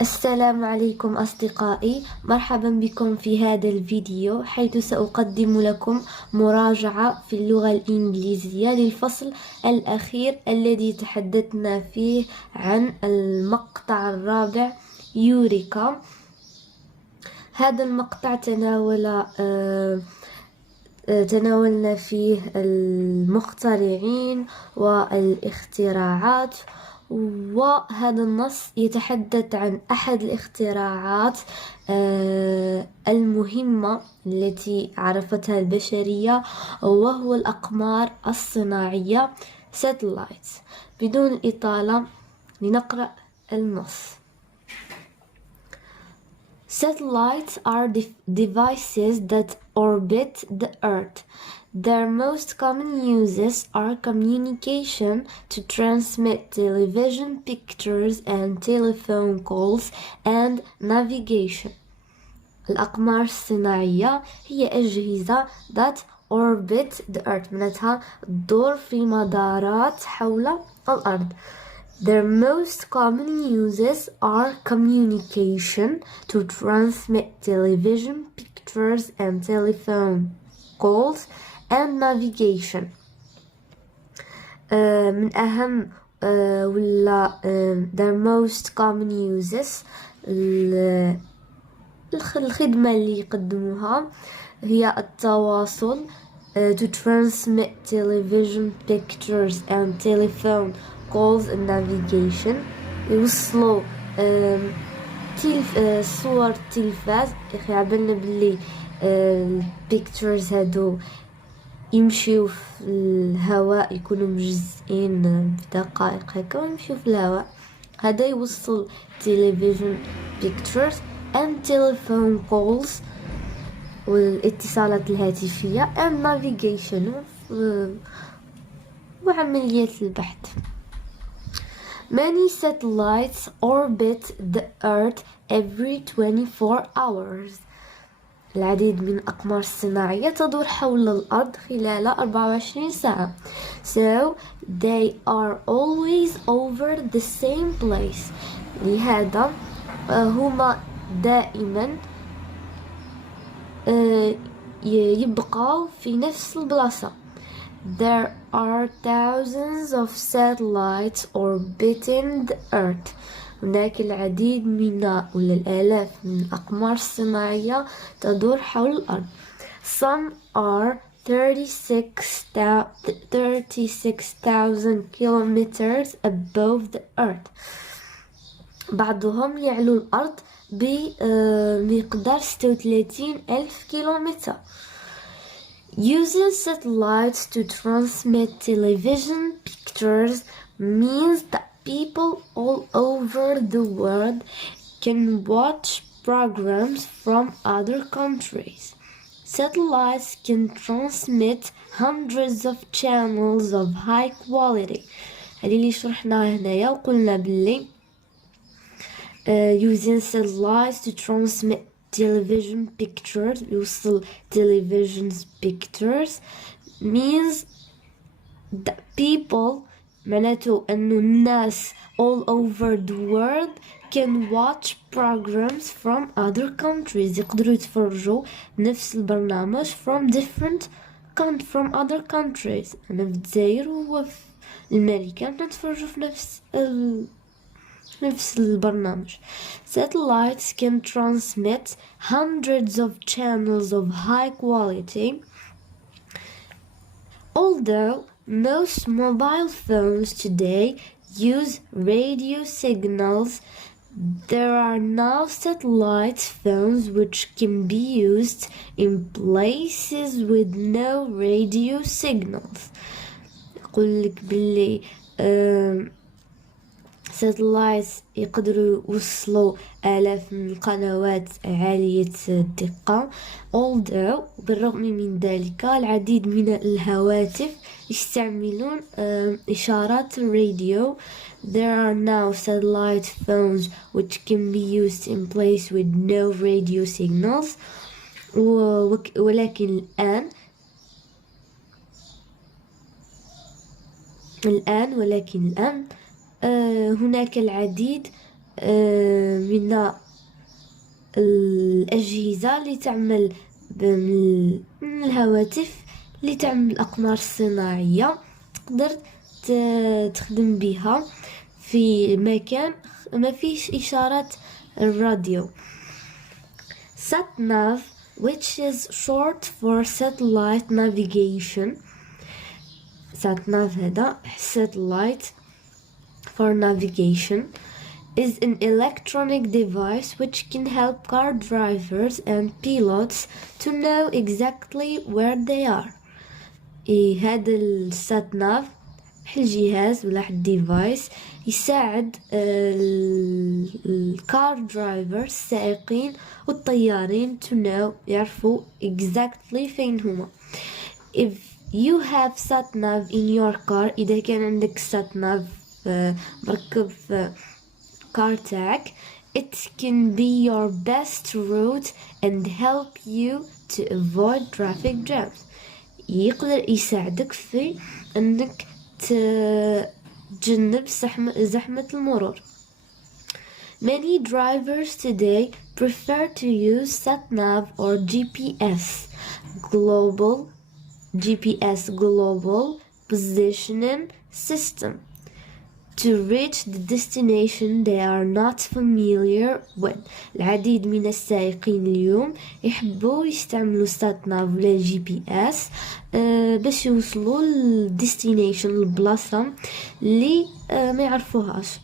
السلام عليكم أصدقائي، مرحبا بكم في هذا الفيديو حيث سأقدم لكم مراجعة في اللغة الإنجليزية للفصل الأخير الذي تحدثنا فيه عن المقطع الرابع يوريكا. هذا المقطع تناولنا فيه المخترعين والاختراعات، وهذا النص يتحدث عن أحد الاختراعات المهمة التي عرفتها البشرية، وهو الأقمار الصناعية satellites. بدون الإطالة لنقرأ النص. Satellites are devices that orbit the Earth. Their most common uses are communication to transmit television pictures and telephone calls and navigation. الأقمار الصناعية هي أجهزة that orbit the Earth، معناتها تدور في مدارات حول الأرض. Their most common uses are communication to transmit television pictures and telephone calls and navigation. من أهم ولا their most common uses الخدمة اللي يقدموها هي التواصل to transmit television pictures and telephone calls and navigation. يوصلوا صور التلفاز. يخي عبالنا بلي البيكتشرز هادو يمشيو في الهواء، يكونوا مجزئين بدقائق هكا ويمشيو في الهواء. هذا يوصل television pictures and telephone calls والاتصالات الهاتفية and navigation وعمليات البحث. Many satellites orbit the Earth every 24 hours. العديد من الأقمار الصناعية تدور حول الأرض خلال 24 ساعة. So they are always over the same place. لهذا هما دائما يبقوا في نفس البلاصة. There are thousands of satellites orbiting the Earth. هناك العديد من ولا الآلاف من الأقمار الصناعية تدور حول الأرض. Some are 36,000 kilometers above the Earth. بعضهم يعلو الأرض بمقدار 36,000 كيلومتر. Using satellites to transmit television pictures means that people all over the world can watch programs from other countries. Satellites can transmit hundreds of channels of high quality. هذه اللي شرحناها هنايا وقلنا باللي using satellites to transmit television pictures يوصل television pictures means that people معناته أنه الناس all over the world can watch programs from other countries. يقدروا يتفرجوا نفس البرنامج from other countries. أنا في الجزائر وفي أمريكا نتفرجوا في نفس البرنامج. Satellites can transmit hundreds of channels of high quality. Although most mobile phones today use radio signals, there are now satellite phones which can be used in places with no radio signals. يقول لك باللي satellites يقدروا يوصلوا آلاف من القنوات عالية الدقة. Although بالرغم من ذلك العديد من الهواتف يستعملون إشارات الراديو. There are now satellite phones which can be used in places with no radio signals. ولكن الآن هناك العديد من الأجهزة اللي تعمل من الهواتف اللي تعمل الأقمار الصناعية، تقدر تخدم بها في مكان ما فيش إشارات الراديو. SatNav, which is short for satellite navigation. SatNav هذا satellite for navigation is an electronic device which can help car drivers and pilots to know exactly where they are. هذا السات ناف بحال جهاز ولا واحد ديفايس يساعد الكار درايفرز السائقين والطيارين to know يعرفوا exactly فين هما. If you have sat nav in your car، إذا كان عندك sat nav مركب في كار تاعك، it can be your best route and help you to avoid traffic jams. يقدر يساعدك في أنك تجنب زحمة المرور. Many drivers today prefer to use SatNav or GPS global positioning system to reach the destination they are not familiar with. العديد من السائقين اليوم يحبوا يستعملوا SatNav ولا GPS باش يوصلوا للديستينيشن البلاصة اللي ما يعرفوهاش.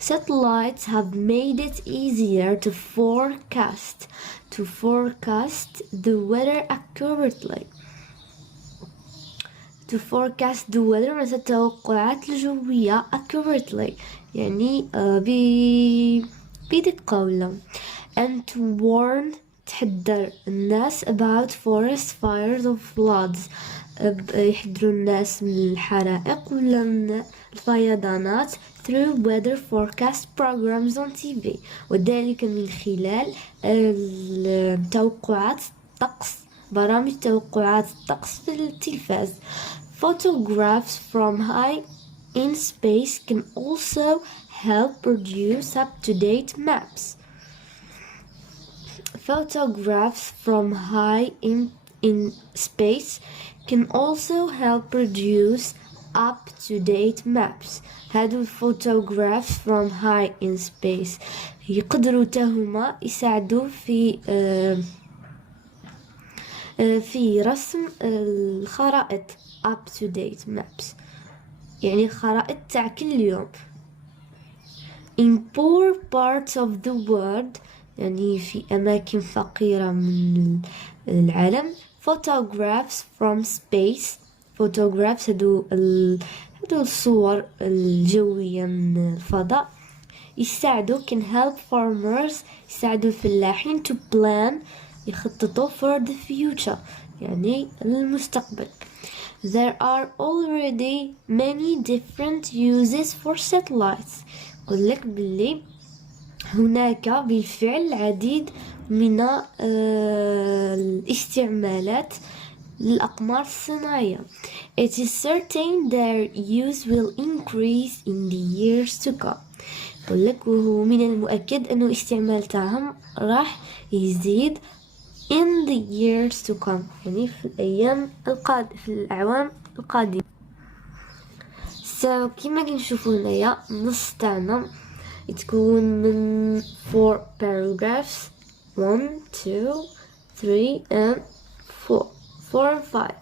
Satellites have made it easier to forecast the weather accurately. To forecast the weather مثل التوقعات الجوية accurately يعني بدقة ولا. And to warn تحذر الناس about forest fires or floods يحذروا الناس من الحرائق ولا من الفيضانات through weather forecast programs on TV، وذلك من خلال توقعات الطقس، برامج توقعات الطقس في التلفاز. Photographs from high in space can also help produce up-to-date maps. Photographs from high in space can also help produce up-to-date maps. هادو photographs from high in space يقدروا تهما يساعدوا في رسم الخرائط up-to-date maps يعني خرائط تاع كل يوم. In poor parts of the world يعني في أماكن فقيرة من العالم photographs from space هادو الصور الجوية من الفضاء يساعدوا can help farmers يساعدوا الفلاحين to plan يخططوا for the future يعني المستقبل. There are already many different uses for satellites. يقول لك باللي هناك بالفعل العديد من الاستعمالات للأقمار الصناعية. It is certain their use will increase in the years to come. يقول لك وهو من المؤكد أنه استعمال تاعهم راح يزيد in the years to come يعني في الأعوام القادمة. So كما كنشوفوا هنايا النص تاعنا يتكون من 4 paragraphs 1 2 3 and 4 and 5.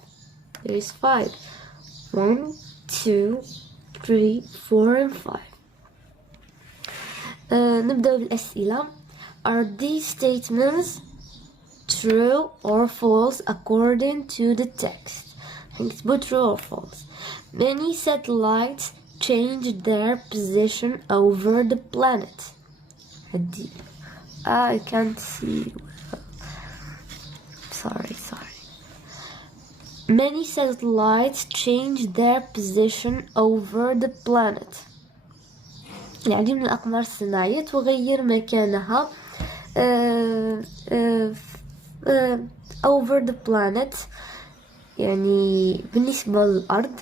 There is 5 1 2 3 4 and 5. نبدأ بالأسئلة. Are these statements true or false according to the text? نكتبوا true or false. Many satellites changed their position over the planet. I can't see. Sorry. Many satellites changed their position over the planet. العديد من الأقمار الصناعية تغير مكانها over the planet يعني بالنسبة للأرض.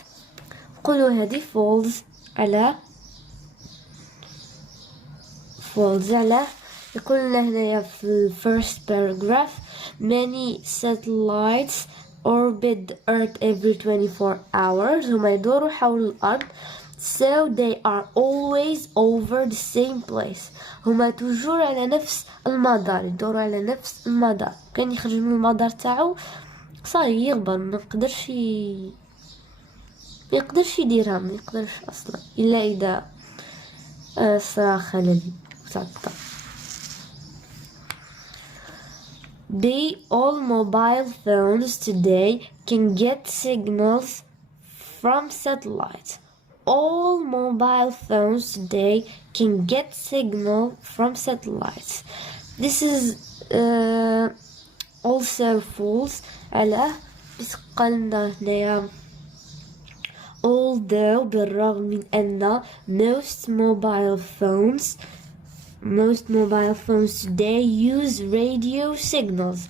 قولوا هذه false على false. علاه يقول لنا هنايا في ال first paragraph many satellites orbit the earth every 24 hours. هما يدوروا حول الأرض so they are always over the same place. هما توجور على نفس المدار، يدوروا على نفس المدار. كان يخرج من المدار تاعو صاي يغبر، ما يقدرش يديرها، ما يقدرش اصلا الا اذا صرا خلل وتعطل. All mobile phones today can get signals from satellites. All mobile phones today can get signal from satellites. This is also false. علاه بس قالنا هنايا although بالرغم من أن most mobile phones today use radio signals.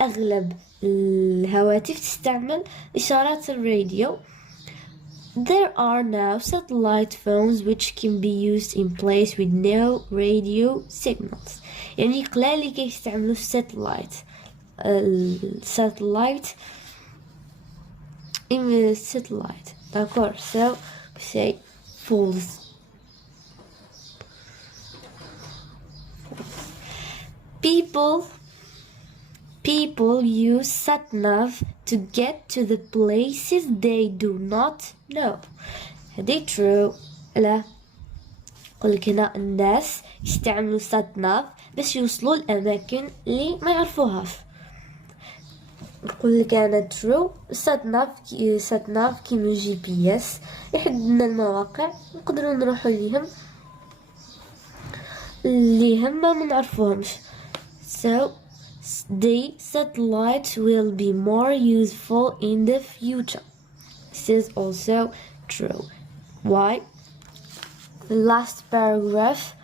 أغلب الهواتف تستعمل إشارات الراديو. There are now satellite phones which can be used in place with no radio signals. يعني قلالي كيستعملوا الساتلايت d'accord, so we say false. People use sat-nav to get to the places they do not know. هذه true. لا قلك هنا الناس يستعملوا sat-nav بس يوصلوا الأماكن اللي ما يعرفوهاش. نقول لك أنا true. sat-nav كيما GPS يحدد لنا المواقع نقدروا نروحوا ليهم ما نعرفوهمش. So the satellites will be more useful in the future. This is also true. Why? The last paragraph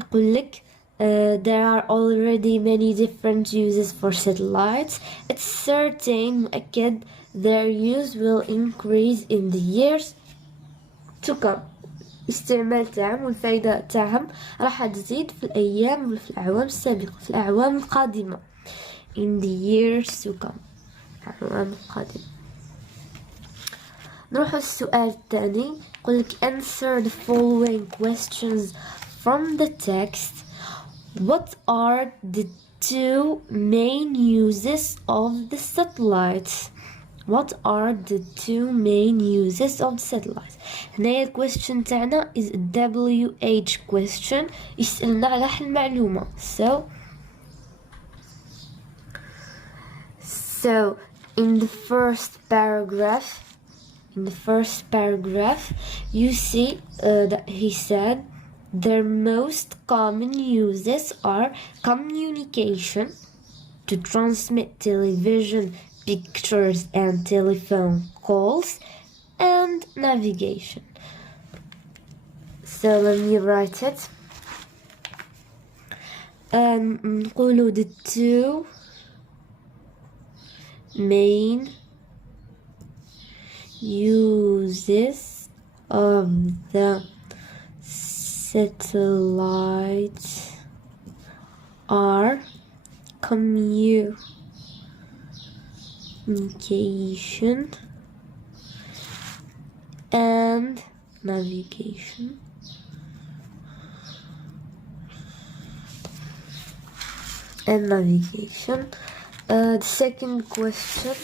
يقول لك there are already many different uses for satellites. It's certain مؤكد their use will increase in the years to come. الاستعمال تاعهم والفائدة تاعهم راح تزيد في الأيام وفي الأعوام السابقة، في الأعوام القادمة. in the years to come. الأعوام القادمة. نروح للسؤال الثاني. يقولك answer the following questions from the text. What are the two main uses of the satellites? What are the two main uses of the satellites? هنايا question تاعنا is a WH question يسألنا على حل معلومة. So in the first paragraph you see that he said their most common uses are communication, to transmit television pictures and telephone calls, and navigation. So let me write it. نقولوا the two main uses of the satellites are communication and navigation. The second question.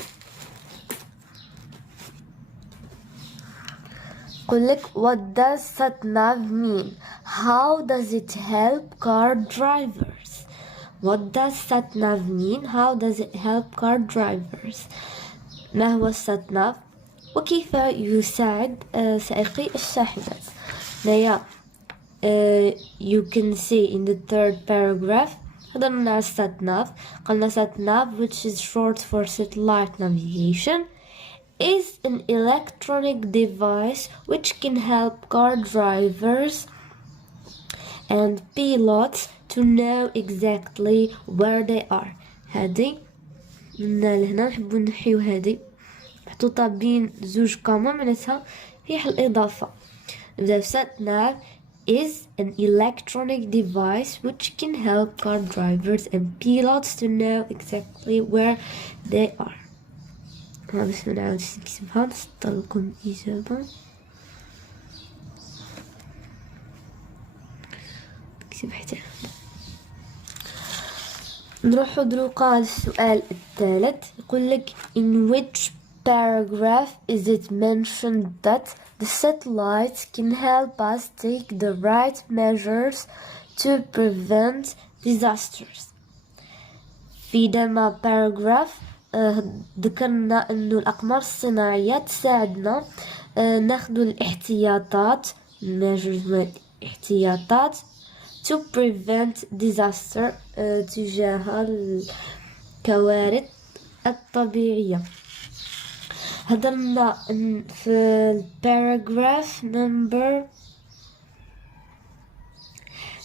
What does sat-nav mean? How does it help car drivers? What does sat-nav mean? How does it help car drivers? ما هو السات-ناف؟ وكيف يساعد سائقي الشاحنات؟ نيا you can see in the third paragraph هضرنا على السات-ناف. قلنا sat-nav which is short for satellite navigation is an electronic device which can help car drivers and pilots to know exactly where they are. هذه من لهنا نحبو نحيو هذه محطوطة بين زوج كاما معناتها هي الإضافة. نبداو sat-nav is an electronic device which can help car drivers and pilots to know exactly where they are. بس نعاود نكتبها نسطر لكم الإجابة. نكتب حتى نروحو دروكا للسؤال الثالث. يقول لك in which paragraph is it mentioned that the satellites can help us take the right measures to prevent disasters. في دما paragraph ذكرنا أنه الأقمار الصناعية تساعدنا ناخدو الاحتياطات الاحتياطات to prevent disaster تجاه الكوارث الطبيعية. هدرنا في الباراجراف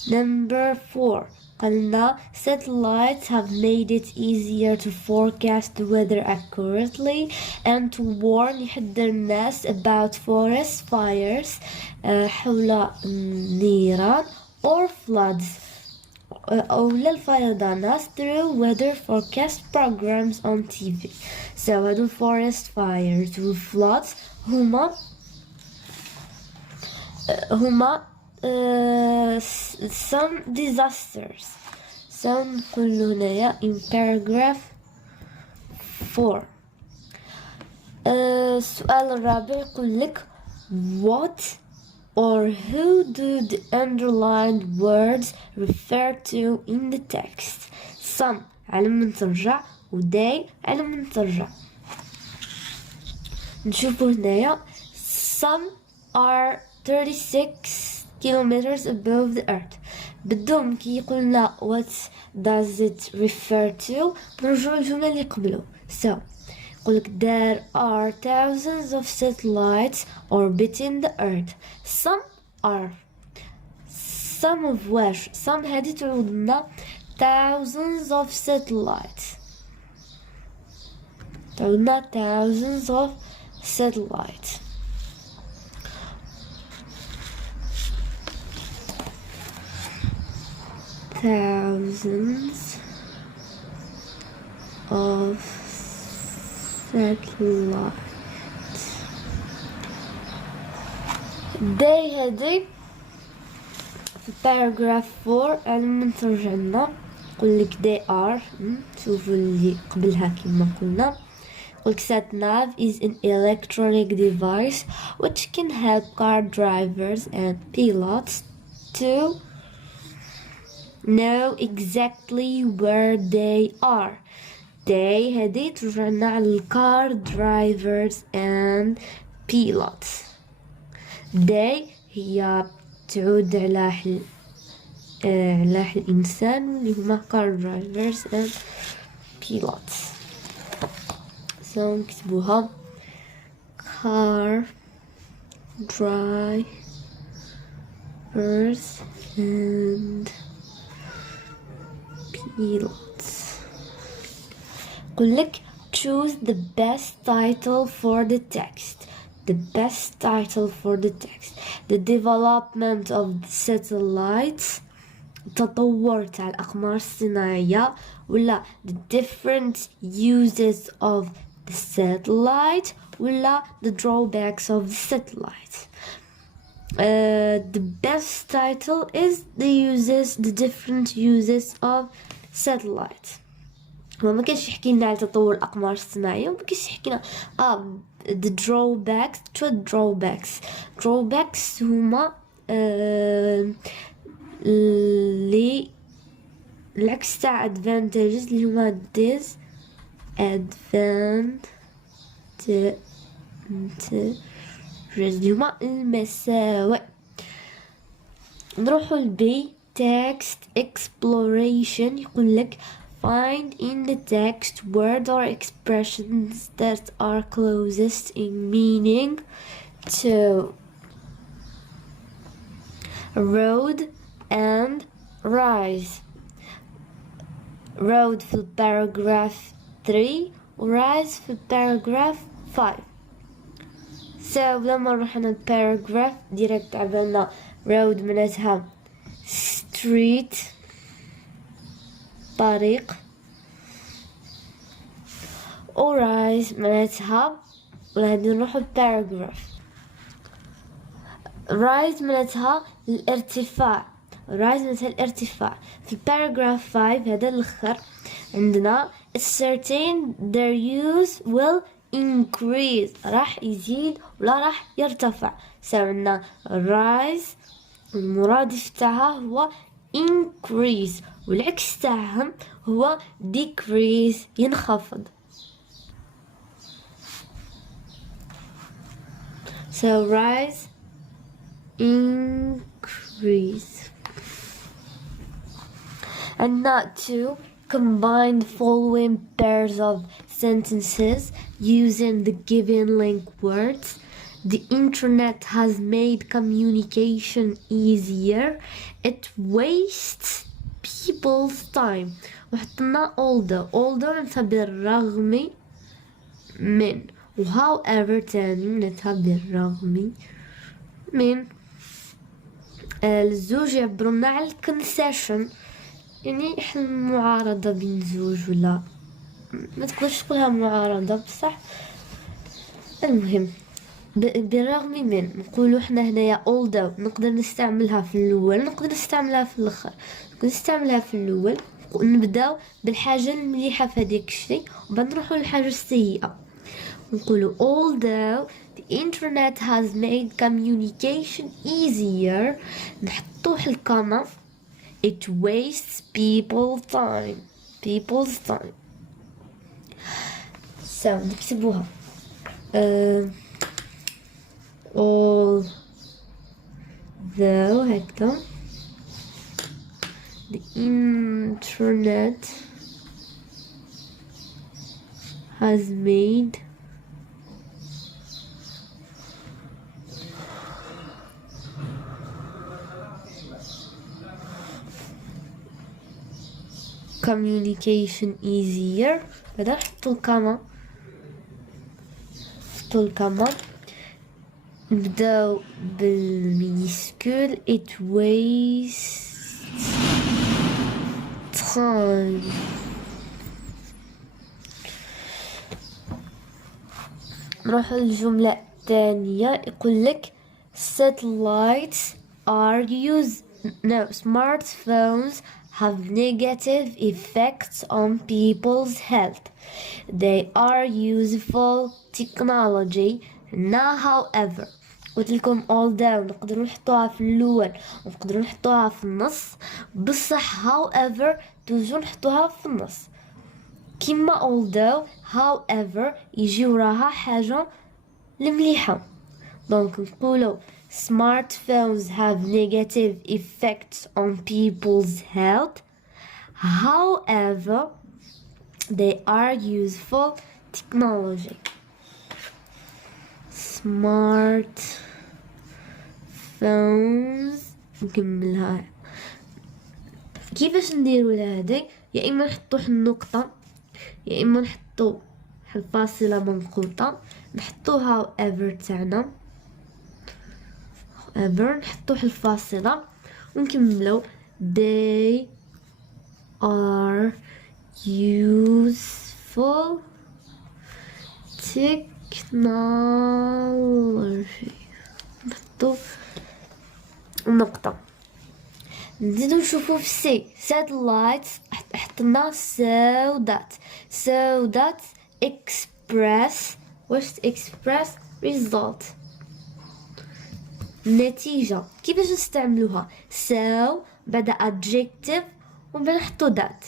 number 4 قلنا satellites have made it easier to forecast the weather accurately and to warn يحذر الناس about forest fires حول النيران or floods أو الفيضانات through weather forecast programs on TV. So هادو forest fires و floods هما some disasters. So نقولو هنايا in paragraph 4. السؤال الرابع يقول لك what or who do the underlined words refer to in the text. Some على من ترجع و they على من ترجع. نشوفو هنايا some are 36 kilometers above the earth. بدهم كي يقولنا what does it refer to نرجعو الجملة اللي قبلو. So يقولك there are thousands of satellites orbiting the earth. Some of which some هذه تعود لنا thousands of satellites. تعود لنا thousands of satellites. Thousands of satellites. They هذي في paragraph 4 علم ترجع لنا يقول لك they are شوفوا اللي قبلها كما قلنا. يقول sat nav is an electronic device which can help car drivers and pilots to know exactly where they are. They هذه ترجع لنا على car drivers and pilots. They هي تعود على الإنسان اللي هما car drivers and pilots. So نكتبوها car drivers and pilots. يقول لك choose the best title for the text. The best title for the text. The development of the satellites. تطور تاع الأقمار الصناعية ولا the different uses of the satellite ولا the drawbacks of the satellite. The best title is the different uses of satellite. ما كاينش يحكي لنا على تطور الأقمار الصناعية وما كاينش يحكي لنا the drawbacks. شو drawbacks هما اللي العكس تاع advantages اللي هما اللي هما المساوئ. نروحو لبي text exploration. يقول لك find in the text words or expressions that are closest in meaning to road and rise. road في paragraph 3 و rise في paragraph 5. So لما نروح عند paragraph direct عبالنا road معناتها street طريق. rise معناتها وهذه نروحو paragraph. rise معناتها الارتفاع. rise معناتها الارتفاع. في paragraph 5 هذا الأخر عندنا ascertain their use will increase راح يزيد ولا راح يرتفع. عندنا rise المرادف تاعها هو increase والعكس تاعهم هو decrease ينخفض. So rise increase. And not to combine the following pairs of sentences using the given link words. The internet has made communication easier. It wastes people's time. وحطنا although معناتها بالرغم من و however تاني معناتها بالرغم من. الزوج يعبرنا على الكونسيشن يعني إحنا المعارضة بين زوج ولا ما تقدرش تقولها معارضة بصح المهم بالرغم من. نقولوا احنا هنايا although نقدر نستعملها في الاول نقدر نستعملها في الاخر. نقدر نستعملها في الاول ونبداو بالحاجه المليحه في هذاك الشيء وبعد نروحوا للحاجه السيئه. نقولوا although the internet has made communication easier نحطوه الكاما it wastes people's time. so نكتبوها although هكذا the internet has made communication easier. بدنا نحطو الكاما نبداو بالمينيسكول it wastes time. نروحو للجملة الثانية يقول لك smartphones have negative effects on people's health. They are useful technology. Now however قلت لكم although نقدروا نحطوها في الأول ونقدروا نحطوها في النص بصح however توجو نحطوها في النص كيما although however يجي وراها حاجة المليحة. دونك نقولوا smartphones have negative effects on people's health. However, they are useful technology. Smartphones نكملها. كيفاش نديرو لهذه؟ يا اما نحطوه النقطة يا اما نحطو الفاصلة منقوطة نحطوها however تاعنا نحطوه الفاصلة ونكملو they are useful technology نحطو النقطة. نزيدو نشوفو في سي satellites حطنا so that express واش express result نتيجة. كيفاش نستعملوها so بعد adjective وبعد نحطو that.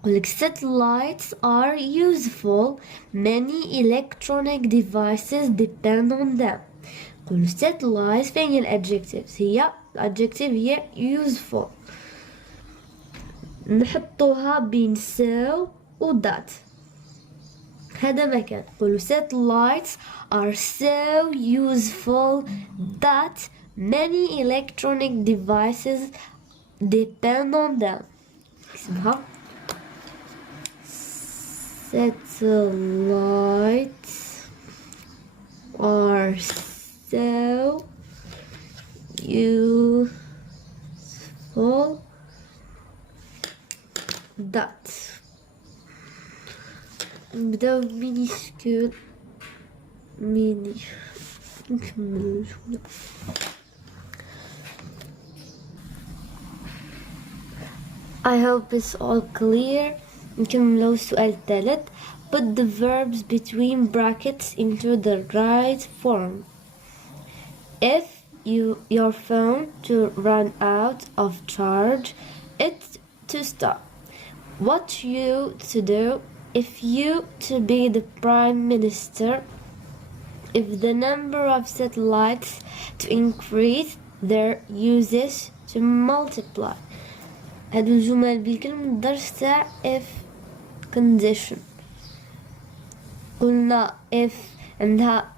نقولك satellites are useful. Many electronic devices depend on them. نقولو satellites فين هي الادجكتيفز؟ هي الادجكتيف هي useful نحطوها بين so و that. هذا مكان نقولو satellites are so useful that many electronic devices depend on them. نكتبها satellites are so useful that نبداو بمينيسكول ميني نكمل الجملة. I hope it's all clear. نكملو السؤال الثالث. Put the verbs between brackets into the right form. If your phone to run out of charge, it to stop. What you to do if you to be the prime minister. If the number of satellites to increase, their uses to multiply. هادو الجمل بالكل من الدرس تاع if condition. قلنا if عندها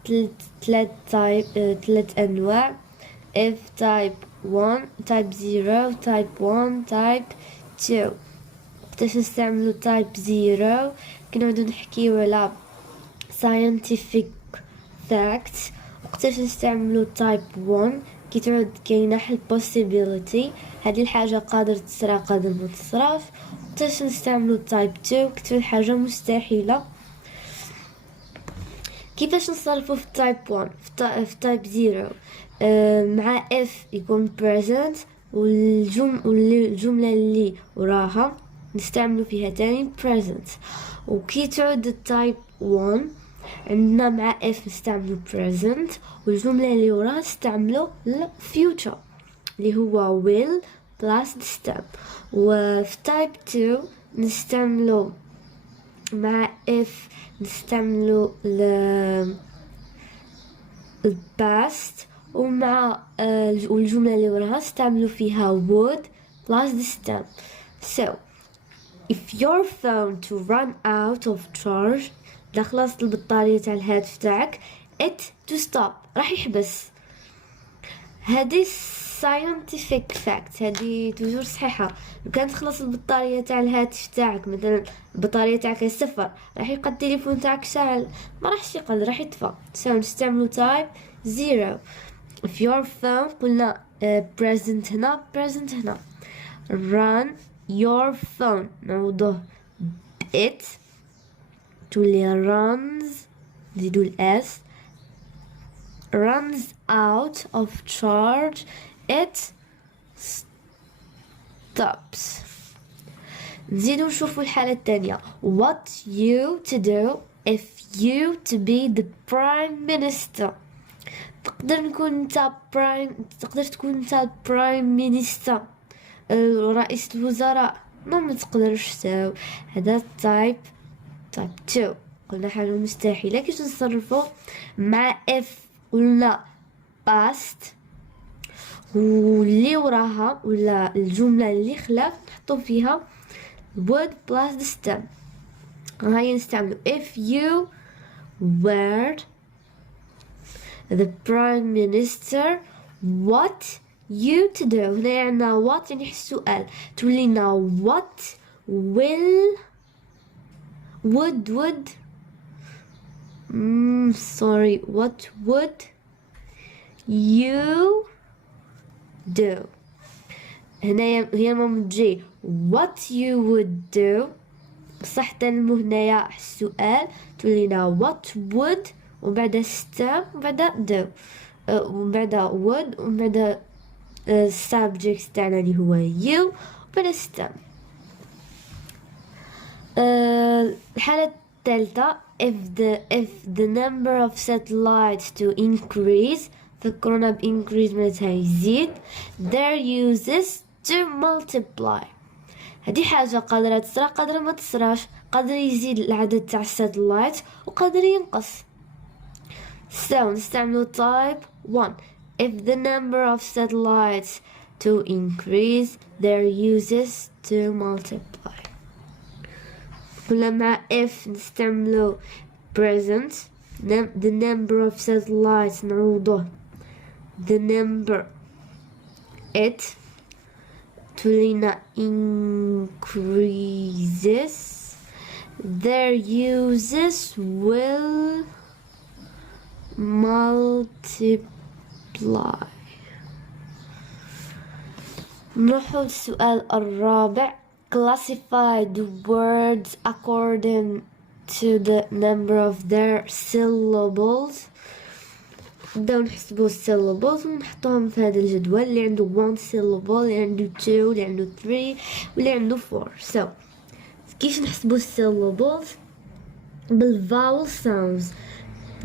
ثلاث أنواع. if type 1 type 0 type 1 type 2. وقتاش نستعملو type 0 كنعودو نحكيو على scientific facts. وقتاش نستعملو type 1 كي تعود كاينه حل possibility، هذه الحاجه قادر تصرا قادر ما تصراش. وقتاش نستعملو type 2 كتعود حاجه مستحيله. كيفاش نصرفو في type 1 في type 0 مع if يكون present والجمله اللي وراها نستعملو فيها تاني present. وكي تعود type 1 عندنا مع if نستعملو present والجملة اللي وراها نستعملو future اللي هو will plus the stem. وفي type 2 نستعملو مع if نستعملو past ومع والجملة اللي وراها نستعملو فيها would plus the stem. So if your phone to run out of charge إذا خلصت البطارية تاع الهاتف تاعك it to stop راح يحبس. هذه scientific fact، هذه توجور صحيحة. لو كانت تخلص البطارية تاع الهاتف تاعك مثلا البطارية تاعك 0 راح يبقى التليفون تاعك شاعل ما راحش يقل راح يطفى. نستعملو type 0. if your phone قلنا present هنا present هنا. run your phone نعوضوه it تولي runs نزيدو الاس runs out of charge it stops. نزيدو نشوفو الحالة الثانية. what you to do if you to be the prime minister. تقدر تكون انت prime minister رئيس الوزراء ما تقدرش تساو. هذا type 2 قلنا حاجة مستحيلة. كيفاش نصرفو مع if قلنا past واللي وراها ولا الجملة اللي خلاف نحطو فيها would plus the stem. هاي نستعملو if you were the prime minister what you to do. هنا عندنا what يعني السؤال تولينا what will would what would you do. هنا هي ما تجي what you would do بصح تنمو هنايا السؤال تولينا what would وبعد stem وبعد do وبعد would وبعد subject تاعنا اللي هو you وبعد stem. الحالة الثالثة if the number of satellites to increase فكرنا ب increase معناتها يزيد their uses to multiply. هذه حاجة قادرة تصرا قادرة ما تصراش. قادر يزيد العدد تاع الساتلايت وقادر ينقص. نستعملو type 1 if the number of satellites to increase their uses to multiply. ولا مع if نستعملو present the number of satellites نعوضوه the number it تولينا increases their uses will multiply. نروحو للسؤال الرابع. Classify the words according to the number of their syllables. نبداو نحسبو syllables ونحطوهم في هذا الجدول اللي عنده 1 syllable، اللي عنده 2، اللي عنده 3، واللي عنده 4. so كيفاش نحسبو syllables؟ بالvowel sounds.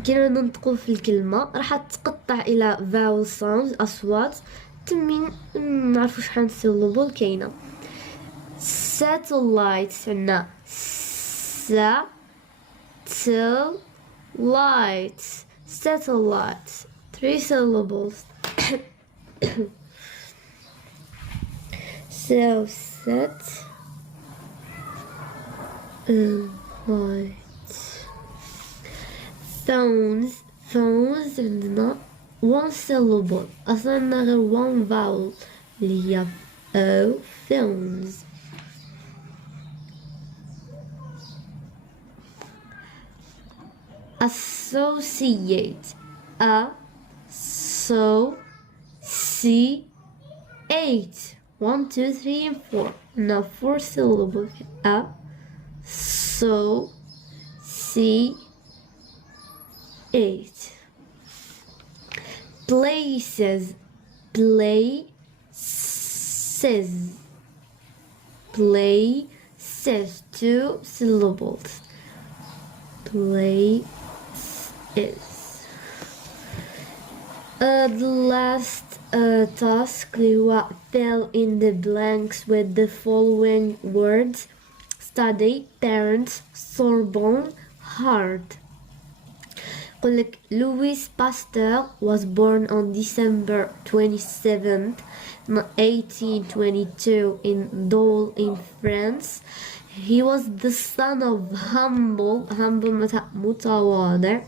كيما ننطقو في الكلمة راح تقطع إلى vowel sounds أصوات تمين نعرفو شحال syllable كاينة. satellite عندنا satellite 3 syllables. so satellite. phones عندنا 1 syllable، أصلا عندنا غير 1 vowel اللي هي O. phones. associate associate 1 2 3 and 4. now 4 syllables. associate. places 2 syllables. places. the last task هو fill in the blanks with the following words: study, parents, Sorbonne, hard. يقولك Louis Pasteur was born on December 27th 1822 in Dole in France. He was the son of humble متواضع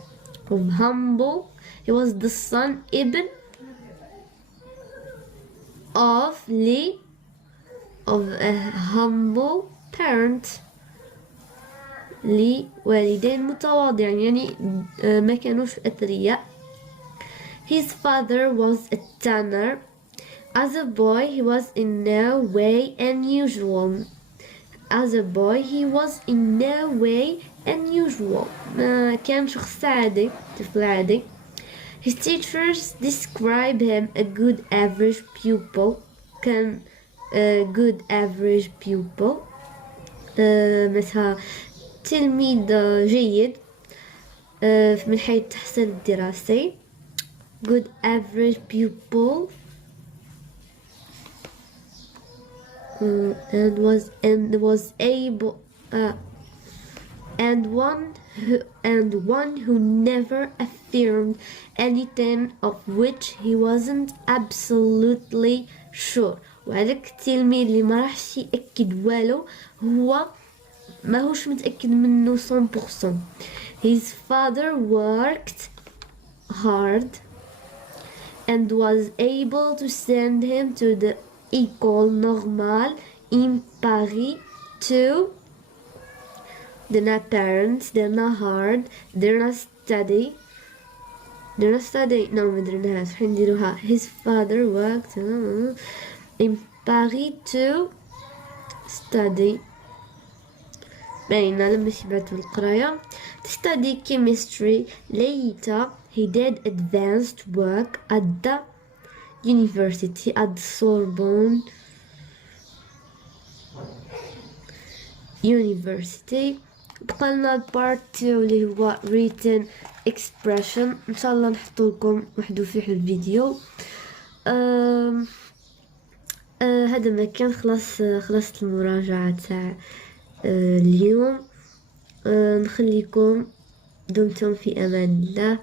of humble. He was the son ibn of a humble parent لوالدين متواضعين، يعني ما كانوش أثرياء. His father was a tanner. As a boy he was in no way unusual. ما كان شخص عادي، طفل عادي. His teachers describe him a good average pupil. كان good average pupil، مثلا تلميذ جيد من حيث التحصيل الدراسي. good average pupil and one who never affirmed anything of which he wasn't absolutely sure. وهذاك التلميذ اللي ما راحش يأكد والو، هو ما هوش متأكد منه 100%. His father worked hard and was able to send him to the École Normale in Paris too. They're not parents, they're not hard, they're not study. No, مدرناهاش حنديروها. His father worked in Paris to study. باينة لما شبعت بالقراية. To study chemistry. Later he did advanced work at the university at the Sorbonne University. بقالنا part 2 اللي هو written expression. ان شاء الله نحطو لكم وحدو في الفيديو. هذا ما كان. خلصت المراجعة تاع اليوم. نخليكم دمتم في امان الله.